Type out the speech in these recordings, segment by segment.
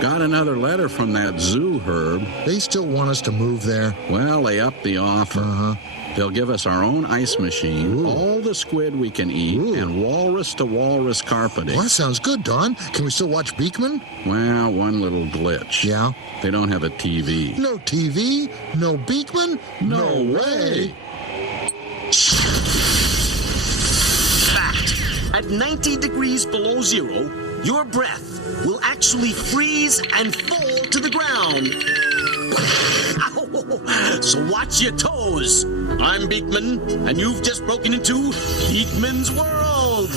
Got another letter from that zoo, Herb. They still want us to move there? Well, they upped the offer. They'll give us our own ice machine, all the squid we can eat, and walrus-to-walrus carpeting. Well, that sounds good, Don. Can we still watch Beakman? Well, one little glitch. Yeah? They don't have a TV. No TV? No Beakman? No way! Fact. At 90 degrees below zero, your breath will actually freeze and fall to the ground. Ow! So watch your toes. I'm Beakman, and you've just broken into Beakman's world.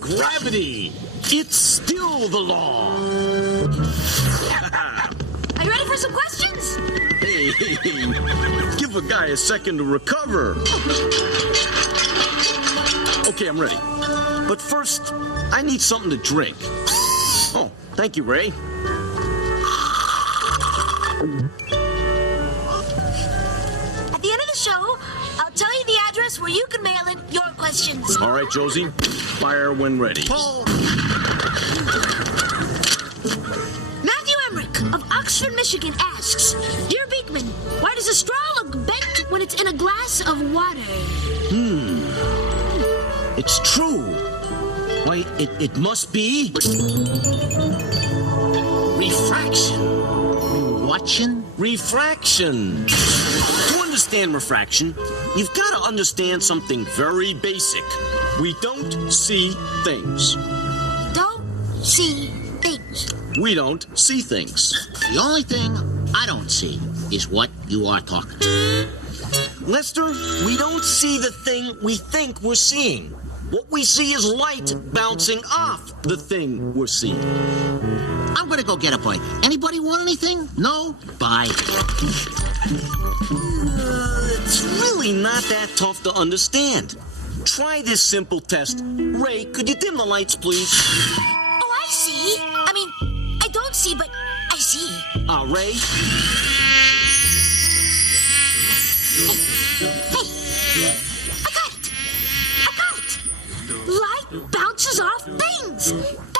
Gravity! It's still the law! Are you ready for some questions? Hey, give a guy a second to recover. Okay, I'm ready. But first, I need something to drink. Oh, thank you, Ray. At the end of the show, I'll tell you the address where you can mail in your questions. All right, Josie. Fire when ready. Matthew Emmerich of Oxford, Michigan asks, Dear Beakman, why does a straw look bent when it's in a glass of water? It's true. Why, it must be... refraction. Watching? Refraction. To understand refraction, you've got to understand something very basic. We don't see things. Don't see things. We don't see things. The only thing I don't see is what you are talking about. Lester, we don't see the thing we think we're seeing. What we see is light bouncing off the thing we're seeing. I'm gonna go get a bite. Anybody want anything? No? Bye. It's really not that tough to understand. Try this simple test. Ray, could you dim the lights, please? Oh, I see. I mean, I don't see, but I see. Ray? Hey, I got it. Light bounces off things.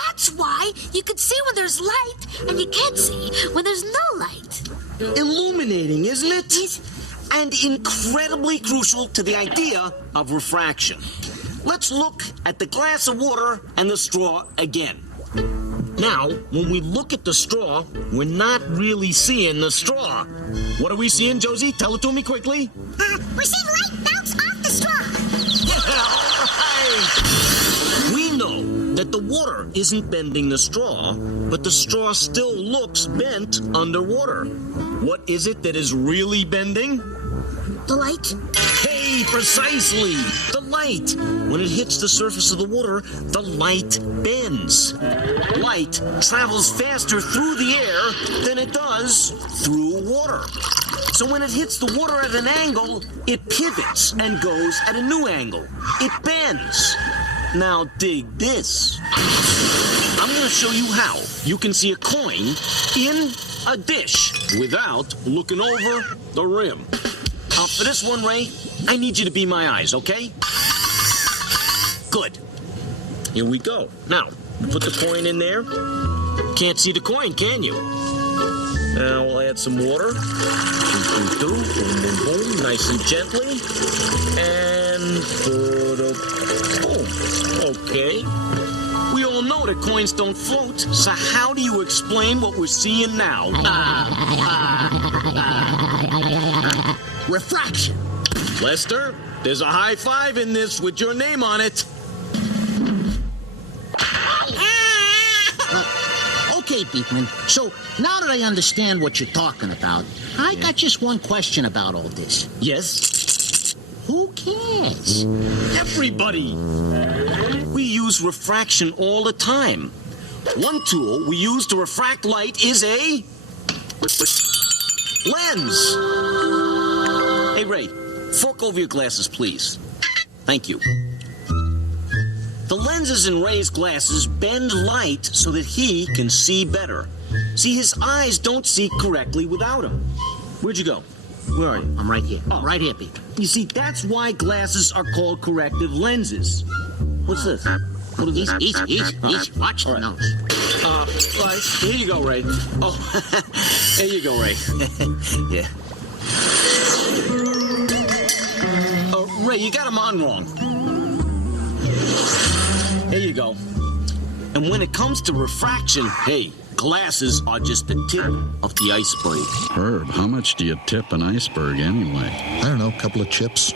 That's why you can see when there's light and you can't see when there's no light. Illuminating, isn't it? And incredibly crucial to the idea of refraction. Let's look at the glass of water and the straw again. Now, when we look at the straw, we're not really seeing the straw. What are we seeing, Josie? Tell it to me quickly. We're seeing light bounce off the straw. Yeah, all right. We know that the water isn't bending the straw, but the straw still looks bent underwater. What is it that is really bending? The light? Hey, precisely! The light! When it hits the surface of the water, the light bends. Light travels faster through the air than it does through water. So when it hits the water at an angle, it pivots and goes at a new angle. It bends. Now dig this. I'm going to show you how you can see a coin in a dish without looking over the rim. For this one, Ray, I need you to be my eyes, okay? Good. Here we go. Now, put the coin in there. Can't see the coin, can you? Now we'll add some water. Boom, boom, boom, nice and gently. And boom. Okay. We all know that coins don't float, so how do you explain what we're seeing now? Refraction. Lester, there's a high five in this with your name on it. Okay, Beakman. So now that I understand what you're talking about, I got just one question about all this. Yes? Who cares? Everybody. We use use refraction all the time. One tool we use to refract light is a lens. Hey, Ray, fork over your glasses, please. Thank you. The lenses in Ray's glasses bend light so that he can see better. See, his eyes don't see correctly without him. Where'd you go? Where are you? I'm right here. Oh. Right here, Pete. You see, that's why glasses are called corrective lenses. What's this? What is this? Easy. Watch the nose. Right. Here you go, Ray. Oh, here you go, Ray. Yeah. Ray, you got him on wrong. Here you go. And when it comes to refraction, hey, glasses are just the tip of the iceberg. Herb, how much do you tip an iceberg anyway? I don't know, a couple of chips.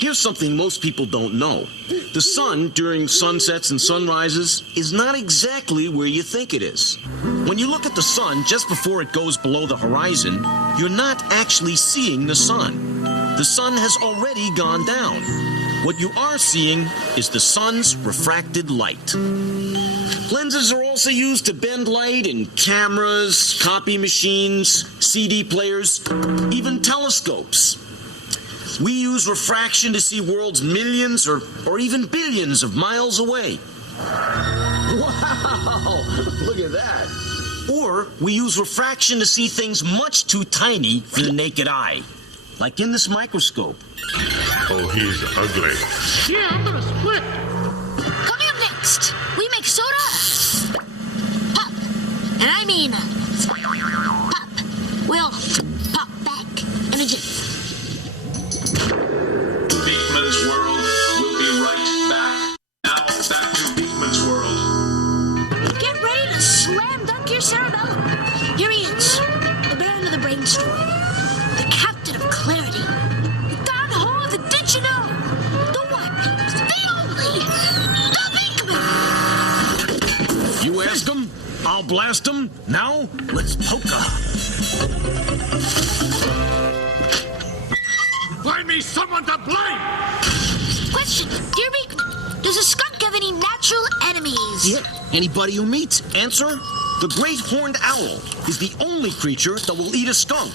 Here's something most people don't know. The sun, during sunsets and sunrises, is not exactly where you think it is. When you look at the sun just before it goes below the horizon, you're not actually seeing the sun. The sun has already gone down. What you are seeing is the sun's refracted light. Lenses are also used to bend light in cameras, copy machines, CD players, even telescopes. We use refraction to see worlds millions or even billions of miles away. Wow! Look at that. Or we use refraction to see things much too tiny for the naked eye. Like in this microscope. Oh, he's ugly. Yeah, I'm gonna split. Coming up next, we make soda pop. And I mean pop. We'll pop back in a jiff. Beakman's World will be right back. Now, back to Beakman's World. Get ready to slam dunk your cerebellum. Here he is, the baron of the brainstorm, the captain of clarity, the Don Ho of the Did You Know, the one, the only, the Beakman. You ask him, I'll blast him. Now, let's poker. Find me someone to blame! Question, dear Beakman, does a skunk have any natural enemies? Yeah. Anybody who meets? Answer, the great horned owl is the only creature that will eat a skunk,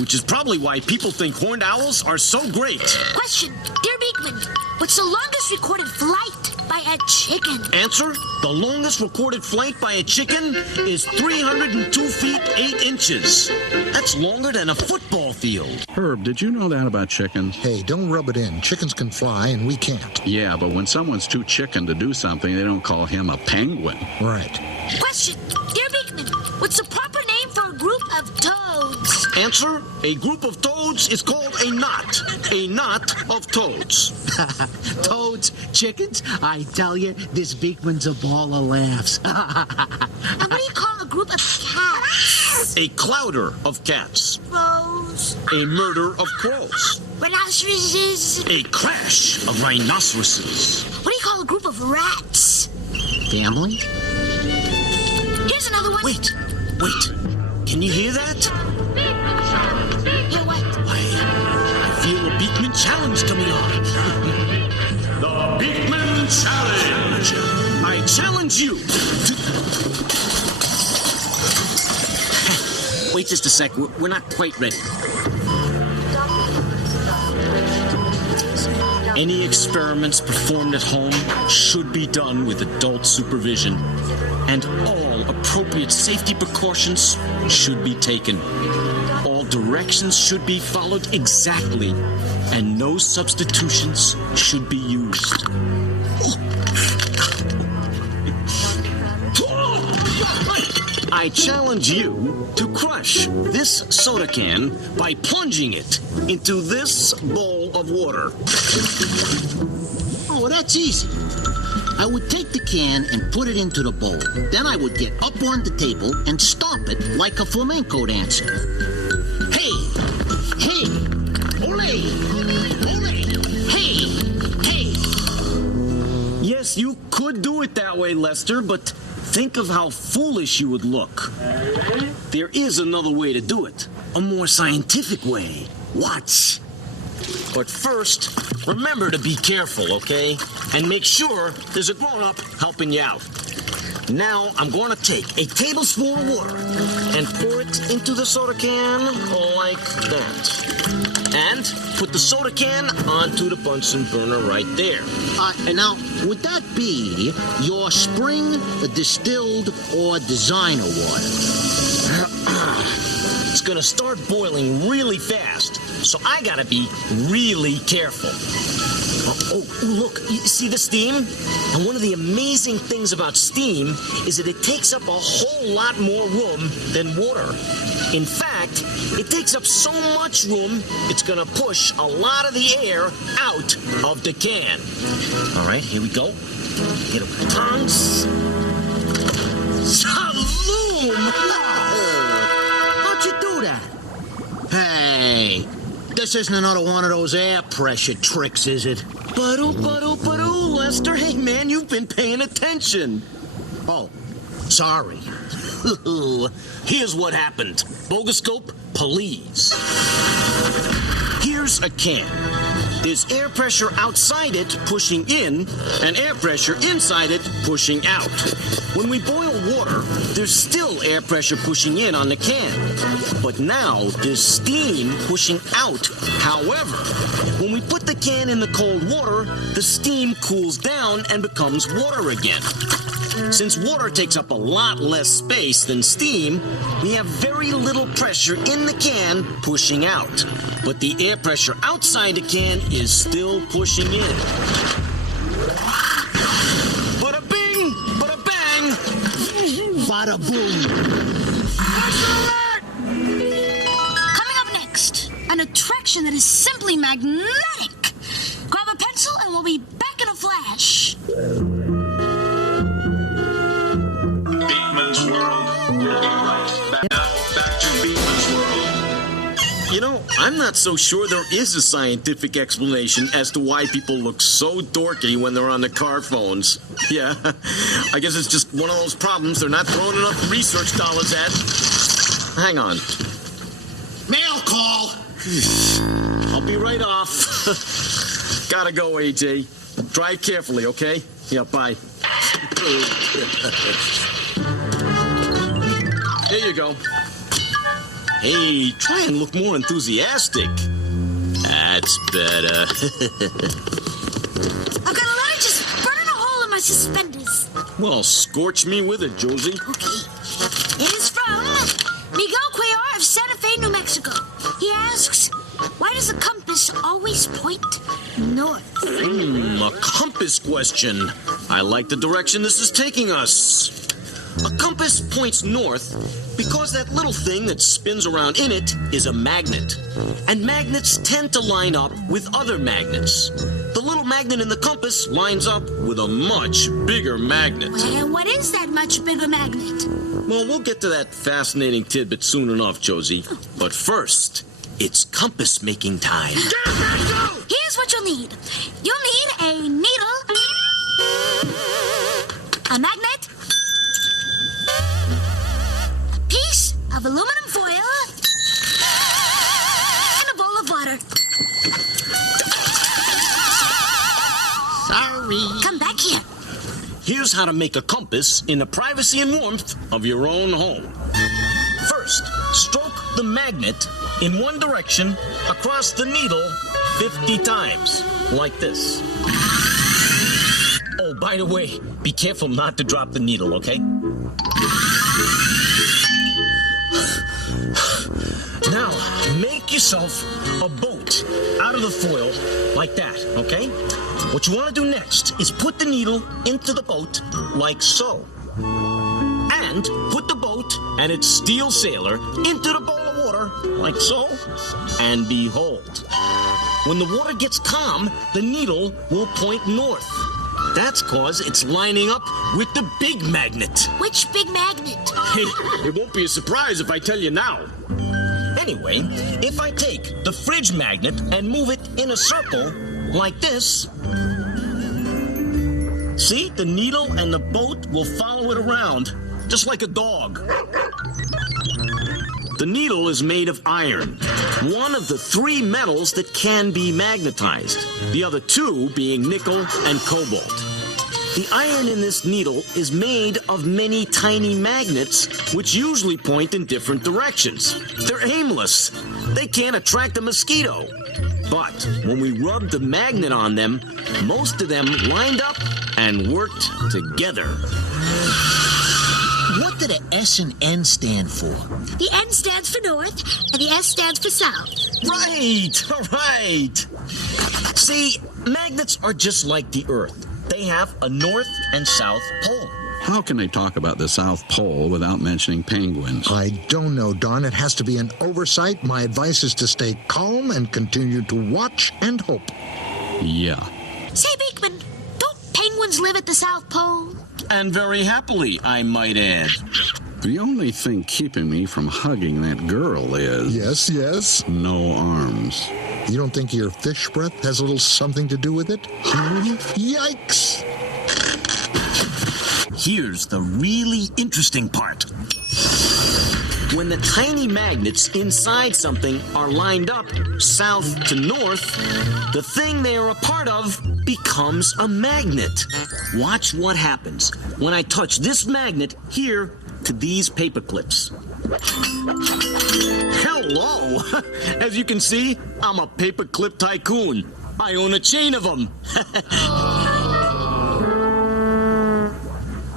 which is probably why people think horned owls are so great. Question, dear Beakman, what's the longest recorded flight by a chicken? Answer, the longest recorded flight by a chicken is 302 feet 8 inches. That's longer than a football field. Herb, did you know that about chickens? Hey, don't rub it in. Chickens can fly and we can't. Yeah, but when someone's too chicken to do something, they don't call him a penguin. Right. Question, dear Beakman, what's the proper name for a group of toads? Answer, a group of toads is called a knot. A knot of toads. Toads, chickens, I tell you, this Beakman's a ball of laughs. And what do you call a group of cats? A clouder of cats. Crows, A murder of crows. rhinoceroses. A crash of rhinoceroses. What do you call a group of rats? Family? Here's another one. Wait. Can you hear that? Hear what? I feel a Beakman challenge coming on. The Beakman Challenge! I challenge you to... Wait just a sec. We're not quite ready. Any experiments performed at home should be done with adult supervision, and all appropriate safety precautions should be taken. All directions should be followed exactly, and no substitutions should be used. I challenge you to crush this soda can by plunging it into this bowl of water. Oh, that's easy. I would take the can and put it into the bowl. Then I would get up on the table and stomp it like a flamenco dancer. Hey! Hey! Ole! Ole! Hey! Hey! Yes, you could do it that way, Lester, but think of how foolish you would look. There is another way to do it. A more scientific way. Watch. But first, remember to be careful, okay? And make sure there's a grown-up helping you out. Now, I'm going to take a tablespoon of water and pour it into the soda can like that. And put the soda can onto the Bunsen burner right there. And now, would that be your spring, distilled, or designer water? It's going to start boiling really fast, so I got to be really careful. Oh, look, you see the steam? And one of the amazing things about steam is that it takes up a whole lot more room than water. In fact, it takes up so much room, it's going to push a lot of the air out of the can. All right, here we go. Hit it with the tongs. Saloom! How'd you do that? Hey, this isn't another one of those air pressure tricks, is it? Ba-doo, Lester. Hey, man, you've been paying attention. Oh, sorry. Here's what happened. Bogoscope, please. Here's a can. There's air pressure outside it pushing in, and air pressure inside it pushing out. When we boil water, there's still air pressure pushing in on the can. But now there's steam pushing out. However, when we put the can in the cold water, the steam cools down and becomes water again. Since water takes up a lot less space than steam, we have very little pressure in the can pushing out. But the air pressure outside the can is still pushing in. Bada bing, bada bang, Bada boom. Coming up next, an attraction that is simply magnetic. Grab a pencil and we'll be back in a flash. Beakman's World will be right back. Now, back to Beakman's World. You know, I'm not so sure there is a scientific explanation as to why people look so dorky when they're on the car phones. Yeah, I guess it's just one of those problems they're not throwing enough research dollars at. Hang on. Mail call. I'll be right off. Gotta go, AJ. Drive carefully, okay? Yeah, bye. There you go. Hey, try and look more enthusiastic. That's better. I've got a letter just burning a hole in my suspenders. Well, scorch me with it, Josie. Okay. It is from Miguel Cuellar of Santa Fe, New Mexico. He asks, why does the compass always point north? A compass question. I like the direction this is taking us. A compass points north because that little thing that spins around in it is a magnet. And magnets tend to line up with other magnets. The little magnet in the compass lines up with a much bigger magnet. And what is that much bigger magnet? Well, we'll get to that fascinating tidbit soon enough, Josie. But first, it's compass making time. Here's what you'll need. You'll need a needle, a magnet, a piece of aluminum foil, and a bowl of water. Sorry. Come back here. Here's how to make a compass in the privacy and warmth of your own home. First, stroke the magnet in one direction across the needle 50 times, like this. Oh, by the way, be careful not to drop the needle, okay? Now, make yourself a boat out of the foil like that, okay? What you want to do next is put the needle into the boat like so. And put the boat and its steel sailor into the bowl of water like so. And behold, when the water gets calm, the needle will point north. That's cause it's lining up with the big magnet. Which big magnet? Hey, it won't be a surprise if I tell you now. Anyway, if I take the fridge magnet and move it in a circle like this, see, the needle and the boat will follow it around, just like a dog. The needle is made of iron, one of the 3 metals that can be magnetized, the other 2 being nickel and cobalt. The iron in this needle is made of many tiny magnets, which usually point in different directions. They're aimless. They can't attract a mosquito. But when we rubbed the magnet on them, most of them lined up and worked together. What do the S and N stand for? The N stands for north, and the S stands for south. Right. See, magnets are just like the Earth. They have a north and south pole. How can they talk about the South Pole without mentioning penguins? I don't know, Don. It has to be an oversight. My advice is to stay calm and continue to watch and hope. Yeah. Say, Beakman, don't penguins live at the South Pole? And very happily, I might add. The only thing keeping me from hugging that girl is... Yes. no arms. You don't think your fish breath has a little something to do with it? Yikes! Here's the really interesting part. When the tiny magnets inside something are lined up south to north, the thing they are a part of becomes a magnet. Watch what happens when I touch this magnet here to these paper clips. Hello! As you can see, I'm a paperclip tycoon. I own a chain of them.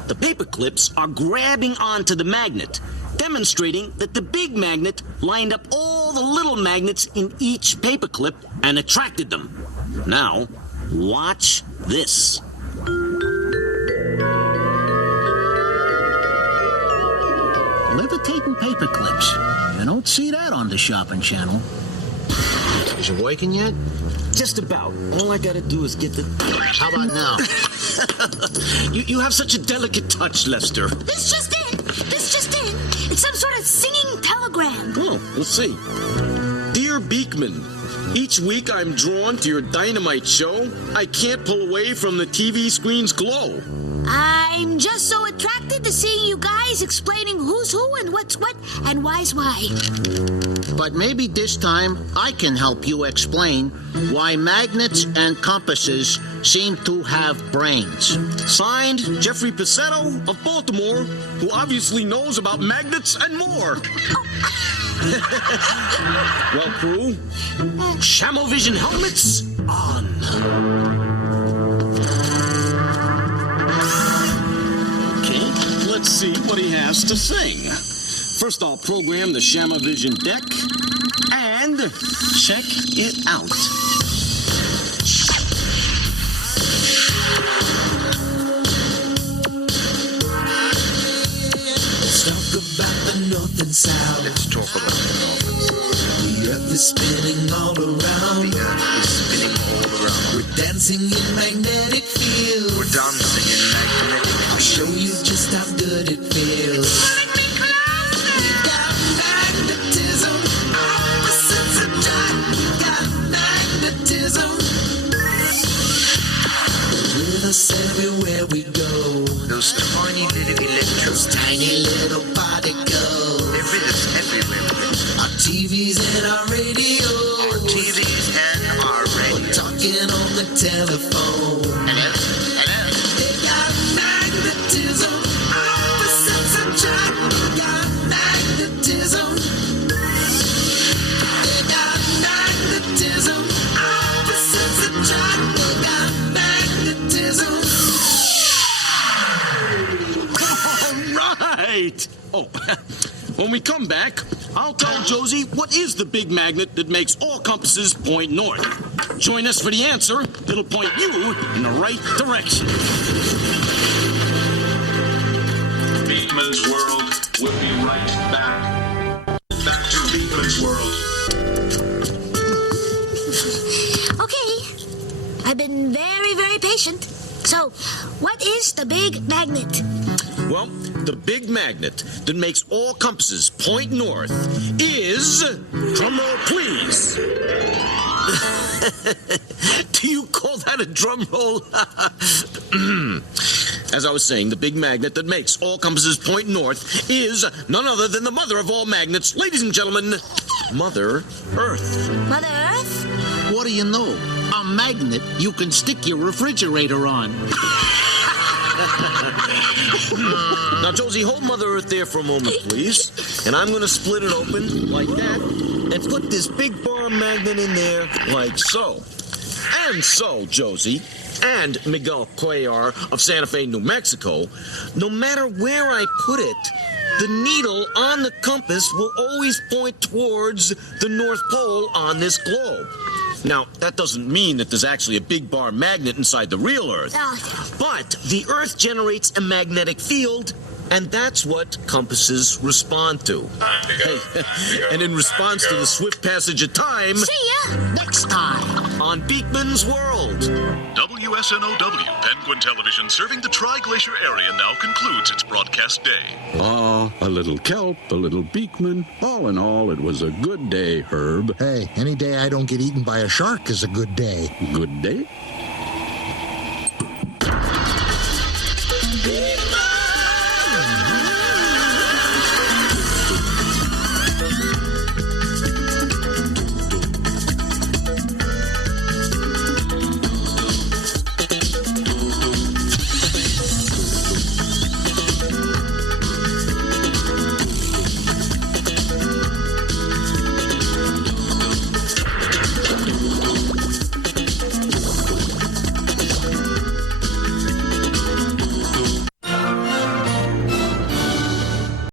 The paper clips are grabbing onto the magnet, demonstrating that the big magnet lined up all the little magnets in each paperclip and attracted them. Now, watch this. Levitating paper clips. You don't see that on the shopping channel. Is it working yet? Just about. All I gotta do is get the... How about now? You have such a delicate touch, Lester. This just in. It's some sort of singing telegram. Oh, we'll see. Dear Beakman, each week I'm drawn to your dynamite show. I can't pull away from the TV screen's glow. I'm just so attracted to seeing you guys explaining who's who and what's what and why's why. But maybe this time I can help you explain why magnets and compasses seem to have brains. Signed, Jeffrey Picetto of Baltimore, who obviously knows about magnets and more. Well, crew, Shamovision helmets on. Let's see what he has to sing. First, I'll program the Shamovision deck and check it out. Let's talk about the north and south. Let's talk about the north and south. The earth is spinning all around. The earth is spinning all around. We're dancing in magnetic fields. We're dancing in magnetic fields. I'll show you just how good it feels. We've got magnetism. Opposites attract. We've got magnetism. With us everywhere we go. Those tiny little electrodes. Those tiny little particles. They're with us everywhere. Our TVs and our radios. Our TVs and our We're radios. talking on the telephone. Hello? They got magnetism. Opposites attract. They got magnetism. They got magnetism. Opposites attract. They got magnetism. All right. Oh, when we come back, I'll tell Josie what is the big magnet that makes all compasses point north. Join us for the answer. It'll point you in the right direction. Beakman's World will be right back. Back to Beakman's World. Okay, I've been very, very patient. So, what is the big magnet? Well, the big magnet that makes all compasses point north is... Drumroll, please. Do you call that a drum roll? as I was saying, the big magnet that makes all compasses point north is none other than the mother of all magnets. Ladies and gentlemen, Mother Earth. Mother Earth? What do you know? A magnet you can stick your refrigerator on. Now, Josie, hold Mother Earth there for a moment, please. And I'm going to split it open like that and put this big bar magnet in there like so. And so, Josie, and Miguel Cuellar of Santa Fe, New Mexico, no matter where I put it, the needle on the compass will always point towards the North Pole on this globe. Now, that doesn't mean that there's actually a big bar magnet inside the real Earth. But the Earth generates a magnetic field, and that's what compasses respond to. Hey, and in response to the swift passage of time... See ya! Next time on Beakman's World. WSNOW, Penguin Television, serving the Tri-Glacier area, now concludes its broadcast day. Ah, a little kelp, a little Beakman. All in all, it was a good day, Herb. Hey, any day I don't get eaten by a shark is a good day. Good day?